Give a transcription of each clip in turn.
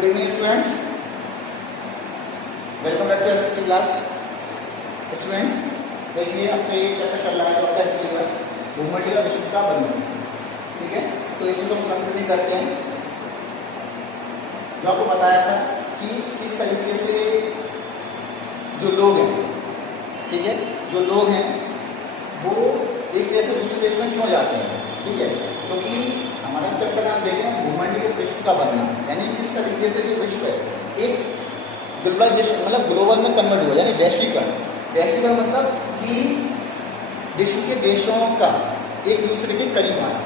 Good evening students, welcome back to SST class. Students देखिए, आपका ये चैप्टर चल रहा है जो आपका हिस्ट्री का भूमंडलीय विश्व का वर्णन, ठीक है। तो इसी को हम कंटिन्यू करते हैं। जो आपको बताया था कि किस तरीके से जो लोग हैं, ठीक है, जो लोग हैं वो एक देश से दूसरे देश में क्यों जाते हैं, ठीक है। क्योंकि हमारा चैप्टर नाम देखें भूमंडलीय विश्व का वर्णन, यानी किस तरीके से जो विश्व है एक ग्लोबलाइजेशन मतलब ग्लोबल में कन्वर्ट हुआ, यानी वैश्वीकरण। वैश्वीकरण मतलब कि विश्व के देशों का एक दूसरे के करीब आना,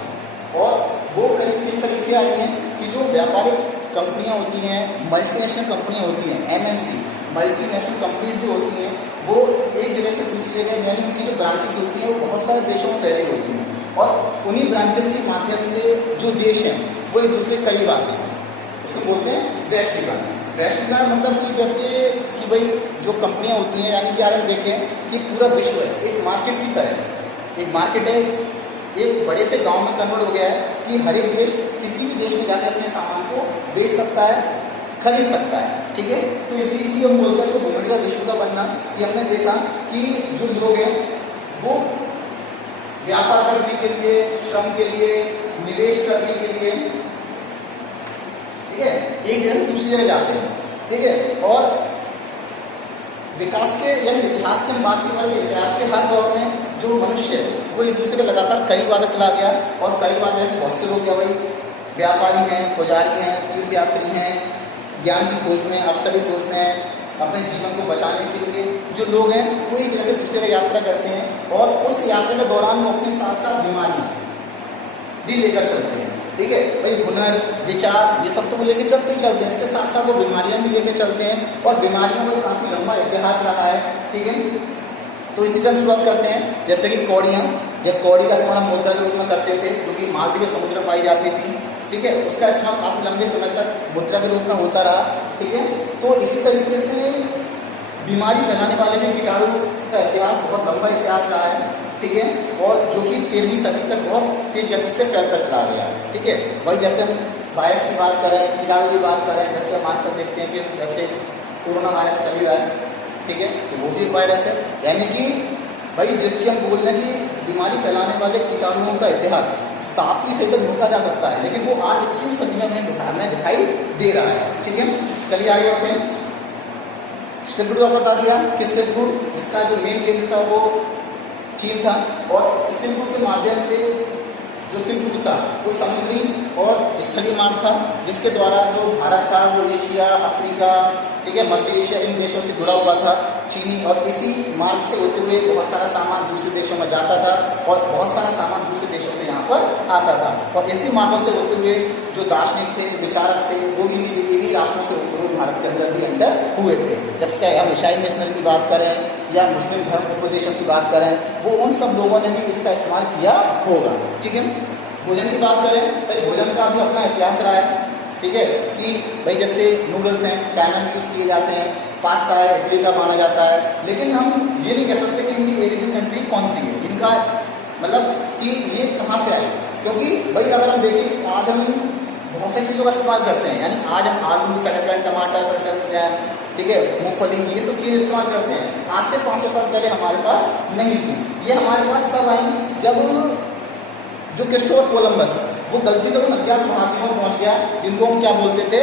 और वो करीब किस तरीके से आ रही हैं कि जो व्यापारिक कंपनियां होती हैं, मल्टीनेशनल कंपनियां होती हैं, एमएनसी मल्टीनेशनल कंपनीज जो होती हैं वो एक जगह से दूसरी जगह, यानी उनकी जो ब्रांचेस होती हैं वो बहुत सारे देशों में फैली होती हैं, और उन्हीं ब्रांचेस के माध्यम से जो देश हैं वो एक दूसरे के करीब आते हैं। उसको बोलते हैं वैश्वीकरण। वैश्वीकरण मतलब कि जैसे कि भाई जो कंपनियां होती हैं, यानी कि आज हम देखें कि पूरा विश्व है एक मार्केट की तरह, एक मार्केट है, एक बड़े से गांव में कन्वर्ट हो गया है कि हर एक देश किसी भी देश में जाकर अपने सामान को बेच सकता है, खरीद सकता है, ठीक है। तो इसीलिए हम बोलते हैं इसको भूमंडलीय विश्व का बनना। कि हमने देखा कि जो लोग हैं वो व्यापार करने के लिए, श्रम के लिए, निवेश करने के लिए, ठीक है, एक जगह से दूसरी जगह जाते हैं, ठीक है। और विकास के यानी इतिहास के हम बात करें, इतिहास के हर दौर में जो मनुष्य है वो एक दूसरे के लगातार कई बार चला गया, और कई बार ऐसे बहुत से लोग क्या भाई व्यापारी हैं, पुजारी हैं, तीर्थयात्री हैं, ज्ञान की खोज में, अवसर की खोज में, अपने जीवन को बचाने के लिए जो लोग हैं वो एक जगह से दूसरी जगह यात्रा करते हैं, और उस यात्रा के दौरान वो अपने साथ साथ बीमारी भी लेकर चलते हैं, ठीक है भाई। हुनर, विचार, ये सब तो वो लेके चलते ही चलते हैं, इसके साथ साथ वो बीमारियां भी लेके चलते हैं, और बीमारियों में काफी लंबा इतिहास रहा है, ठीक है। तो इसी से हम शुरुआत करते हैं। जैसे कि कौड़ियां, जब कौड़ी का इस्तेमाल मुद्रा के रूप में करते थे जो कि मालदीव समुद्र में पाई जाती थी, ठीक है, उसका इस्तेमाल काफी लंबे समय तक मुद्रा के रूप में होता रहा, ठीक है। तो इसी तरीके से बीमारी फैलाने वाले भी कीटाणु का इतिहास बहुत लंबा इतिहास रहा है, ठीक है, और जो कि 13वीं सदी तक बहुत तेज गति से फैलता चला गया, ठीक है। वही जैसे हम वायरस की बात करें, कीटाणु की बात करें, जैसे हम आजकल देखते हैं कि जैसे कोरोना वायरस चल रहा है, ठीक है, तो वो भी एक वायरस है। यानी कि भाई जिसकी हम बोल रहे हैं कि बीमारी फैलाने वाले कीटाणुओं का इतिहास 7वीं सदी तक रोका जा सकता है, लेकिन वो आज 21वीं सदी में हमें दिखाई दे रहा है, ठीक है। चलिए आगे बढ़ते हैं। सिल्क रूट बता दिया कि सिल्क रूट जिसका जो मेन केंद्र था वो चीन था, और सिल्क रूट के माध्यम से जो सिल्क रूट था वो समुद्री और स्थलीय मार्ग था, जिसके द्वारा जो भारत था वो एशिया, अफ्रीका, ठीक है, मध्य एशिया, इन देशों से जुड़ा हुआ था चीनी, और इसी मार्ग से होते हुए बहुत सारा सामान दूसरे देशों में जाता था, और बहुत सारा सामान दूसरे देशों से यहाँ पर आता था, और इसी मार्गों से होते हुए जो दार्शनिक थे, विचारक थे, वो भी इन्हीं रास्तों से होते हुए भारत के अंदर भी एंटर हुए थे। जैसे चाहे हम ईसाई मिशनरी की बात करें या मुस्लिम धर्म उपदेशक की बात करें, वो उन सब लोगों ने भी इसका इस्तेमाल किया होगा, ठीक है। भोजन की बात करें तो भोजन का भी अपना इतिहास रहा है, ठीक है, कि भाई जैसे नूडल्स हैं चाइना में यूज़ किए जाते हैं, पास्ता है इटली का माना जाता है, लेकिन हम ये नहीं कह सकते कि इनकी ओरिजिन कंट्री कौन सी है, इनका मतलब कि ये कहाँ से आए। क्योंकि भाई अगर हम देखें आज हम बहुत सारी चीज़ों का इस्तेमाल करते हैं, यानी आज हम आलू, शकरकंद, टमाटर, शकरकंद, ठीक है, मूंगफली, ये सब चीज़ें इस्तेमाल करते हैं। आज से 500 साल पहले हमारे पास नहीं थी, ये हमारे पास तब आई जब जो क्रिस्टोफर कोलंबस वो गलती से उन अज्ञात महाद्वीपों में पहुंच गया, जिनको हम क्या बोलते थे,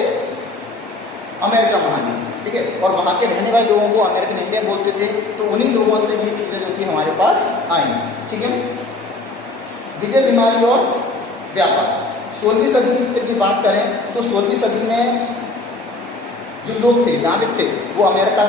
अमेरिका महाद्वीप, ठीक है, और वहां के रहने वाले लोगों को अमेरिकन इंडियन बोलते थे। तो उन्हीं लोगों से भी चीजें जो थी हमारे पास आई, ठीक है। विजय, बीमारी और व्यापार। 16वीं सदी की बात करें तो 16वीं सदी में जो लोग थे, नाविक थे, वो अमेरिका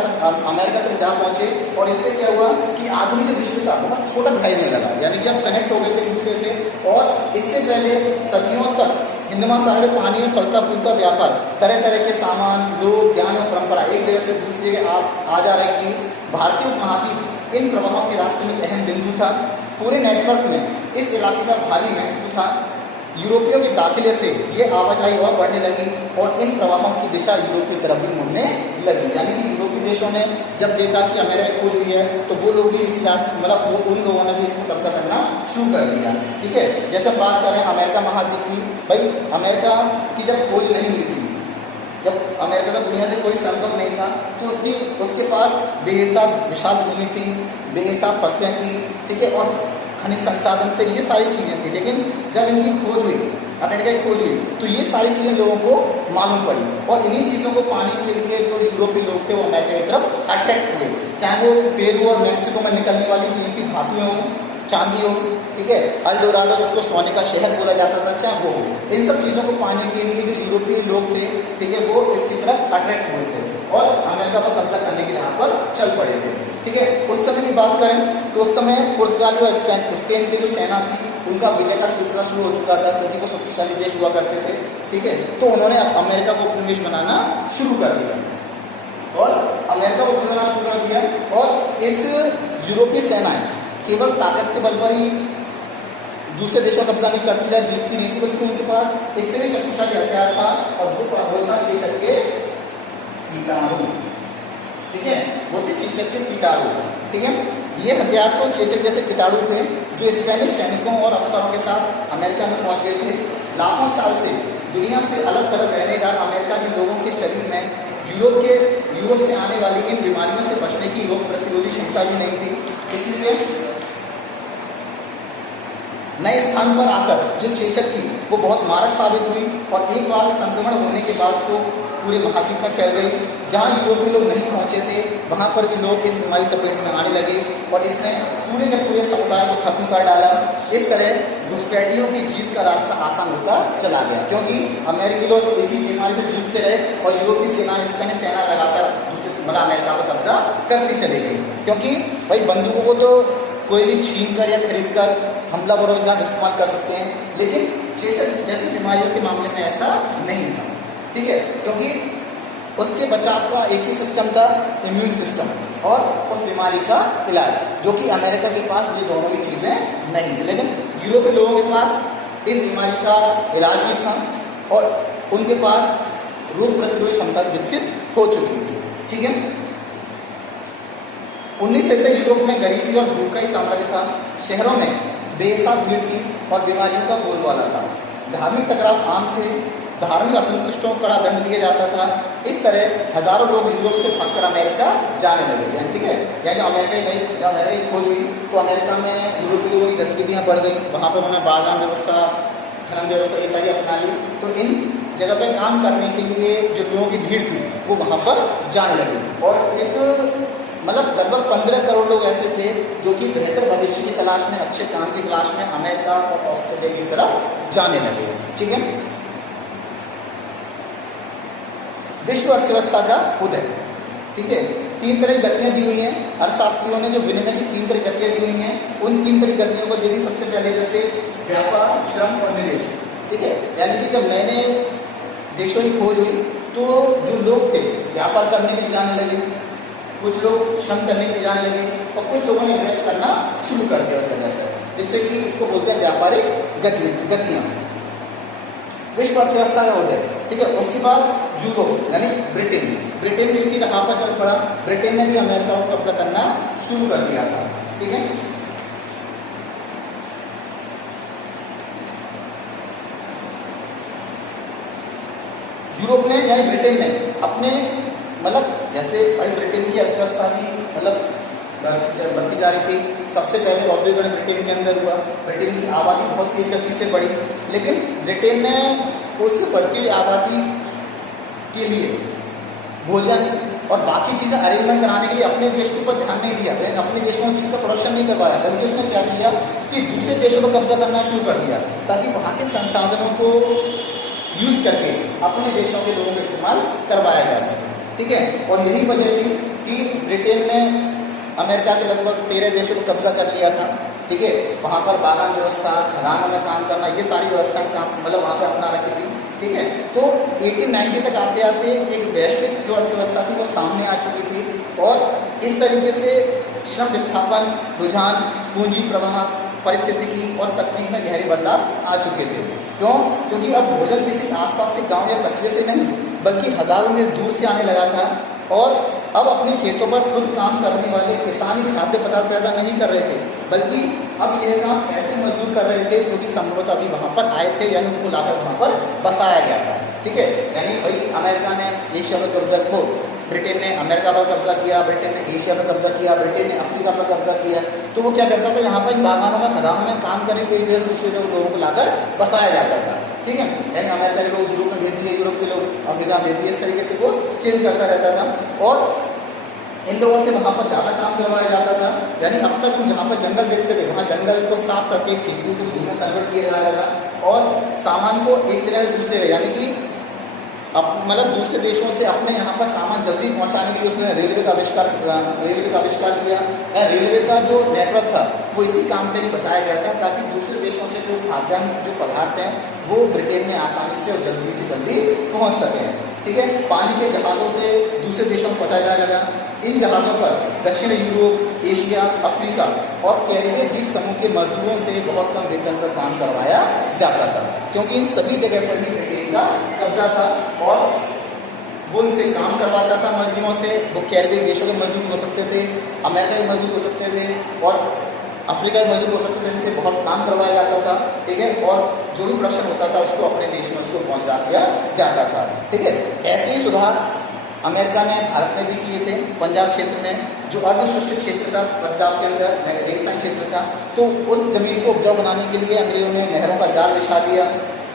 तक जा पहुंचे, और इससे क्या हुआ कि आधुनिक विश्व का बहुत छोटा दिखाई देने लगा, यानी कि हम कनेक्ट हो गए थे एक दूसरे से। और इससे पहले सदियों तक हिंद महासागर में पानी में फलता फूलता व्यापार, तरह तरह के सामान, लोग, ज्ञान और परंपरा एक जगह से दूसरी जगह आ जा रही थी। भारतीय उपमहाद्वीप इन प्रवाहों के रास्ते में अहम बिंदु था। पूरे नेटवर्क में इस इलाके का भारी महत्व था। यूरोपियों के दाखिले से ये आवाजाही और बढ़ने लगी, और इन प्रवाहों की दिशा यूरोप की तरफ भी मुड़ने लगी। यानी कि यूरोपीय देशों ने जब देखा कि अमेरिका खोज हुई है, तो वो लोग भी इस रास्ते मतलब उन लोगों ने भी इसको कब्जा करना शुरू कर दिया, ठीक है। जैसे हम बात करें अमेरिका महाद्वीप की, भाई अमेरिका की जब खोज नहीं हुई थी, जब अमेरिका का दुनिया से कोई संपर्क नहीं था तो उसके पास बेहिसाब विशाल भूमि थी, बेहिसाब फसलें थी, ठीक है, और खनिज संसाधन पे ये सारी चीज़ें थी। लेकिन जब इनकी खोज हुई, अमेरिका की खोज हुई, तो ये सारी चीज़ें लोगों को मालूम पड़ी और इन्हीं चीज़ों को पाने के लिए जो यूरोपीय लोग थे वो अमेरिका की तरफ अट्रैक्ट हुए। चाहे वो पेरू और मैक्सिको में निकलने वाली कीमती धातुएं हों, चांदी हो, ठीक है, अल्डोराडो जिसको सोने का शहर बोला जाता था, चाहे वो हो, इन सब चीज़ों को पाने के लिए जो यूरोपीय लोग थे, ठीक है, वो इसकी तरफ अट्रैक्ट हुए थे और अमेरिका पर कब्जा करने की राह पर चल पड़े थे। ठीक है, उस समय की बात करें तो उस समय पुर्तगाली और स्पेन की जो सेना थी उनका विजय का सिलसिला शुरू हो चुका था, क्योंकि वो शक्तिशाली देश हुआ करते थे। ठीक है, तो उन्होंने अमेरिका को उपनिवेश बनाना शुरू कर दिया और अमेरिका को बनाना शुरू कर दिया और इस यूरोपीय सेनाएं केवल ताकत के बल पर ही दूसरे देशों का कब्जा नहीं करती जाए जीतती नहीं थी, बल्कि उनके पास इससे भी शक्तिशाली हथियार था और वो था चेचक के कीटाणु। ठीक है, वो थे चेचक के कीटाणु। ठीक है, ये हथियार तो चेचक जैसे कीटाणु थे जो स्पेनिश सैनिकों और अफसरों के साथ अमेरिका में पहुंच गए थे। लाखों साल से दुनिया से अलग थलग रहने का अमेरिका के लोगों के शरीर में यूरोप से आने वाली इन बीमारियों से बचने की रोग प्रतिरोधी क्षमता भी नहीं थी। इसलिए नए स्थान पर आकर जो चेचक थी वो बहुत मारक साबित हुई और एक बार संक्रमण होने के बाद तो पूरे महाद्वीप में फैल गई। जहाँ यूरोपीय लोग नहीं पहुंचे थे वहां पर भी लोग इस बीमारी चपेट में आने लगे और इसने पूरे के पूरे समुदाय को खत्म कर डाला। इस तरह घुसपैठियों की जीत का रास्ता आसान होता चला गया, क्योंकि अमेरिकी लोग इसी बीमारी से जूझते रहे और यूरोपीय सेना स्पेनिश सेना लगाकर दूसरे अमेरिका पर कब्जा करती चली गई। क्योंकि भाई बंदूकों को तो कोई भी छीन कर या खरीद कर हमला बरोजगार इस्तेमाल कर सकते हैं, लेकिन चेचक जैसी बीमारियों के मामले में ऐसा नहीं था। ठीक है, क्योंकि उसके बचाव का एक ही सिस्टम था, इम्यून सिस्टम, और उस बीमारी का इलाज, जो कि अमेरिका के पास ये दोनों ही चीज़ें नहीं थी। लेकिन यूरोपीय लोगों के पास इस बीमारी का इलाज भी था और उनके पास रोग प्रतिरोधी क्षमता विकसित हो चुकी थी। ठीक है, 1900 तक यूरोप में गरीबी और भूख का ही साम्राज्य था। शहरों में बेहिसाब भीड़ थी और बीमारियों का बोलबाला था। धार्मिक टकराव आम थे, धार्मिक असंतुष्टों को कड़ा दंड दिया जाता था। इस तरह हजारों लोग यूरोप से भागकर अमेरिका जाने लगे। ठीक है, या जब अमेरिका की खोज हुई तो अमेरिका में यूरोपीय लोगों की गतिविधियाँ बढ़ गई। वहाँ पर उन्होंने बागान व्यवस्था, खनन व्यवस्था ये सारी अपना ली। तो इन जगह पे काम करने के लिए जो लोगों की भीड़ थी वो वहाँ पर जाने लगी और एक लगभग 15 करोड़ लोग ऐसे थे जो कि बेहतर भविष्य की तलाश में, अच्छे काम की तलाश में अमेरिका और ऑस्ट्रेलिया की तरफ जाने लगे। ठीक है, विश्व अर्थव्यवस्था का उदय। ठीक है, 3 तरह की गतियाँ दी हुई हैं। अर्थशास्त्रियों ने जो विनिमय की 3 तरह की गतियाँ दी हुई हैं, उन 3 तरह की गतियों को देखिए। सबसे पहले जैसे व्यापार, श्रम और निवेश। ठीक है, यानी कि जब नए नए देशों की खोज हुई तो जो लोग थे व्यापार करने के लिए जाने लगे, कुछ लोग श्रम करने के लिए जाने लगे और कुछ लोगों ने इन्वेस्ट करना शुरू कर दिया जाता है, जिससे कि इसको बोलते हैं व्यापारिक गतियाँ। विश्व अर्थव्यवस्था का उदय। ठीक है, उसके बाद यूरोप यानी ब्रिटेन भी इसी राह पर चल पड़ा। ब्रिटेन ने भी अमेरिका को कब्जा करना शुरू कर दिया था। ठीक है, यूरोप ने यानी ब्रिटेन ने अपने जैसे भाई ब्रिटेन की अर्थव्यवस्था भी बढ़ती जा रही थी। सबसे पहले औद्योगिकरण ब्रिटेन के अंदर हुआ। ब्रिटेन की आबादी बहुत तेज गति से बढ़ी, लेकिन ब्रिटेन ने उस बढ़ती हुई आबादी के लिए भोजन और बाकी चीज़ें अरेंजमेंट कराने के लिए अपने देश के ऊपर ध्यान नहीं दिया। अपने देश में उस चीज़ का प्रोडक्शन नहीं करवाया, बल्कि उसने क्या किया कि दूसरे देशों पर कब्जा करना शुरू कर दिया, ताकि वहाँ के संसाधनों को यूज करके अपने देशों के लोगों का इस्तेमाल करवाया जा सके। ठीक है, और यही वजह थी कि ब्रिटेन ने अमेरिका के लगभग 13 देशों को कब्जा कर लिया था। ठीक है, वहाँ पर बागान व्यवस्था, खदानों में काम करना, ये सारी व्यवस्थाएं वहाँ पर अपना रखी थी। ठीक है, तो 1890 तक आते आते एक वैश्विक जो अर्थव्यवस्था थी वो सामने आ चुकी थी और इस तरीके से श्रम विस्थापन, रुझान, पूंजी प्रवाह, परिस्थितिकी और तकनीक में गहरे बदलाव आ चुके थे। क्यों? क्योंकि अब भोजन किसी आसपास के गांव या कस्बे से नहीं, बल्कि हजारों मील दूर से आने लगा था और अब अपने खेतों पर खुद काम करने वाले किसान ही खाद्य पदार्थ पैदा नहीं कर रहे थे, बल्कि अब यह काम ऐसे मजदूर कर रहे थे जो कि संभवतः अभी वहाँ पर आए थे, यानी उनको लाकर वहाँ पर बसाया गया था। ठीक है। यानी भाई अमेरिका ने एशिया पर कब्जा को, ब्रिटेन ने अमेरिका पर कब्जा किया, ब्रिटेन ने एशिया पर कब्जा किया, ब्रिटेन ने अफ्रीका पर कब्जा किया, तो वो क्या करता था, यहाँ पर बागानों में खदानों में काम करने के लिए दूसरे लोगों को लाकर बसाया जाता था। ठीक है, यानी अमेरिका के लोग यूरोप में भेज दिए, यूरोप के लोग अफ्रीका में भेज दिए, इस तरीके से वो चेंज करता रहता था और इन लोगों से वहाँ पर ज़्यादा काम करवाया जाता था। यानी अब तक हम जहाँ पर जंगल देखते थे वहाँ जंगल को साफ करके खेती को भूमि में कन्वर्ट किया जा रहा था और सामान को एक जगह से दूसरे, यानी कि अब मतलब दूसरे देशों से अपने यहाँ पर सामान जल्दी पहुँचाने के लिए उसने रेलवे का आविष्कार किया। रेलवे का जो नेटवर्क था वो इसी काम पे ही बताया गया था ताकि दूसरे देशों से जो खाद्यान्न जो पदार्थ हैं वो ब्रिटेन में आसानी से और जल्दी से जल्दी पहुँच सकें। ठीक है, पानी के जहाज़ों से दूसरे देशों में पहुँचाया जाएगा। इन जहाज़ों पर दक्षिण यूरोप, एशिया, अफ्रीका और कैरिबियन द्वीप समूह के मजदूरों से बहुत कम वेतन पर काम करवाया जाता था, क्योंकि इन सभी जगह पर ही ब्रिटेन का कब्जा था और वो इनसे काम करवाता था मजदूरों से। वो कैरिबियन देशों के मजदूर हो सकते थे, अमेरिका के मजदूर हो सकते थे और अफ्रीका के मजदूर हो सकते थे, इनसे बहुत काम करवाया जाता था। ठीक है, और जो भी प्रोडक्शन होता था उसको अपने देश में उसको पहुँचा दिया जाता था। ठीक है, ऐसे ही सुधार अमेरिका ने भारत में भी किए थे। पंजाब क्षेत्र में जो अर्धशुष्क क्षेत्र था, पंजाब के अंदर रेगिस्तान क्षेत्र था, तो उस जमीन को उपजाऊ बनाने के लिए अंग्रेजों ने नहरों का जाल बिछा दिया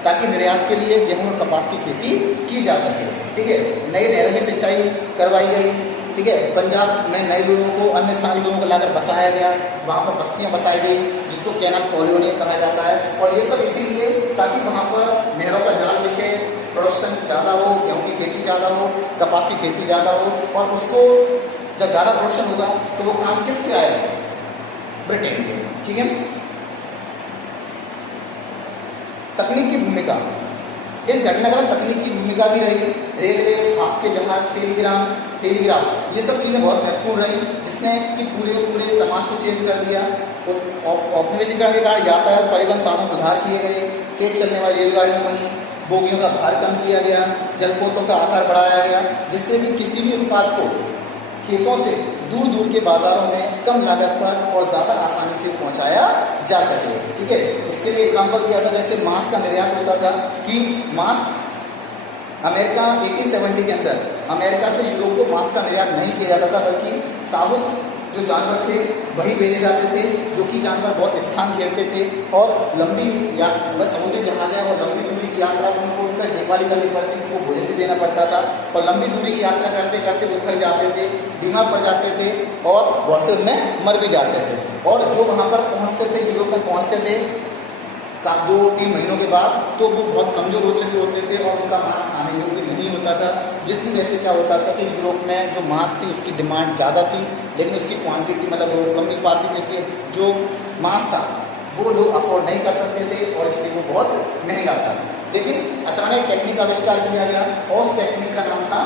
ताकि निर्यात के लिए गेहूं और कपास की खेती की जा सके। ठीक है, नई नहरों की सिंचाई करवाई गई। ठीक है, पंजाब में नए लोगों को, अन्य स्थानीय लोगों को लाकर बसाया गया, वहाँ पर बस्तियाँ बसाई गई जिसको कैनाल कॉलोनियल कहा जाता है। और ये सब इसीलिए ताकि वहाँ पर नहरों का जाल बिछे, प्रोडक्शन ज़्यादा हो, गेहूँ की खेती ज़्यादा हो, कपास की खेती ज़्यादा हो और उसको जब ज़्यादा प्रोडक्शन होगा तो वो काम किसके आएगा, ब्रिटेन के। ठीक है, तकनीक की भूमिका, इस घटनाक्रम तकनीक की भूमिका भी रही। रेलवे, आपके जहाज, टेलीग्राफ, ये सब चीज़ें बहुत महत्वपूर्ण रही जिसने कि पूरे समाज को चेंज कर दिया। औपनिवेशीकरण के कारण यातायात परिवहन साधन सुधार किए गए, तेज चलने वाली रेलगाड़ियाँ बनी, बोगियों का भार कम किया गया, जलपोतों का आकार बढ़ाया गया जिससे कि किसी भी उत्पाद को खेतों से दूर दूर के बाजारों में कम लागत पर और ज़्यादा आसानी से पहुंचाया जा सके। ठीक है, इसके लिए एग्जांपल दिया था, जैसे मांस का निर्यात होता था कि मांस अमेरिका 1870 के अंदर अमेरिका से यूरोप को मांस का निर्यात नहीं किया जाता था, बल्कि साबुत जो जानवर थे वही भेजे जाते थे, जो कि जानवर बहुत स्थान घेरते थे और लंबी समुद्री जहाज है और लंबी दूरी की यात्रा में उनको उनका देखभाल करनी पड़ती थी, वो भोजन भी देना पड़ता था और लंबी दूरी की यात्रा करते करते वो थक जाते थे, बीमार पड़ जाते थे और बहुत से उनमें मर भी जाते थे। और जो वहाँ पर पहुँचते थे, यूरोप में पहुँचते थे 2-3 महीनों के बाद, तो वो बहुत कमजोर हो चुके होते थे और उनका मांस खाने योग्य नहीं होता था, जिसकी वजह से क्या होता था कि यूरोप में जो मांस थी उसकी डिमांड ज़्यादा थी लेकिन उसकी क्वांटिटी मतलब वो कम मिल पाती थी, इसलिए जो मांस था वो लोग अफोर्ड नहीं कर सकते थे और इसलिए वो बहुत महंगा था। लेकिन अचानक टेक्निक आविष्कार किया गया और उस टेक्निक का नाम था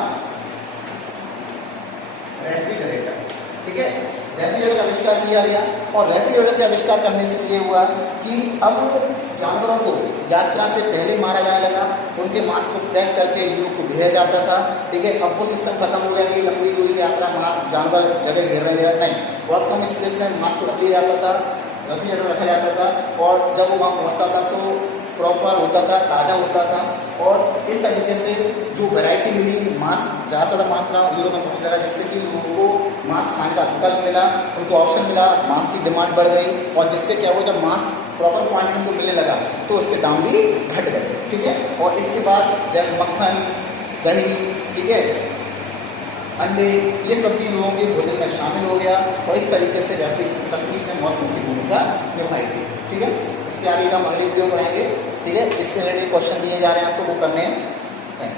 रेफ्रिजरेटर। ठीक है, रेफ्रिजरेटर का आविष्कार किया गया और रेफ्रिजरेटर के आविष्कार करने से ये हुआ कि अब जानवरों को यात्रा से पहले मारा जाने लगा, उनके मांस को पैक करके यूरोप को भेजा जाता था। ठीक है, अब वो सिस्टम खत्म हो गया कि लंबी दूरी की यात्रा जानवर जगह घेर रहे हैं, नहीं, बहुत कम स्पेस में मांस को रख दिया जाता था, रेफ्रिजरेटर रखा जाता था और जब वो वहाँ पहुँचता था तो प्रॉपर होता था, ताज़ा होता था और इस तरीके से जो वैरायटी मिली, मांस ज़्यादा से ज़्यादा मात्रा यूरोप में पहुँचने लगा, जिससे कि लोगों को मांस खाने का विकल्प मिला, उनको ऑप्शन मिला, मांस की डिमांड बढ़ गई और जिससे क्या हुआ, जब मांस प्रॉपर क्वांटिटी उनको मिलने लगा तो उसके दाम भी घट गए। ठीक है, और इसके बाद जब मक्खन, दही, ठीक है, अंडे, ये सब भी लोगों के भोजन में शामिल हो गया और इस तरीके से रेफ्रिजरेटर तकनीक में बहुत मुख्य भूमिका निभाई गई। ठीक है, इसके आगे हम अगले वीडियो पढ़ाएंगे। ठीक है, इससे रिलेटेड क्वेश्चन दिए जा रहे हैं आपको, वो करने हैं।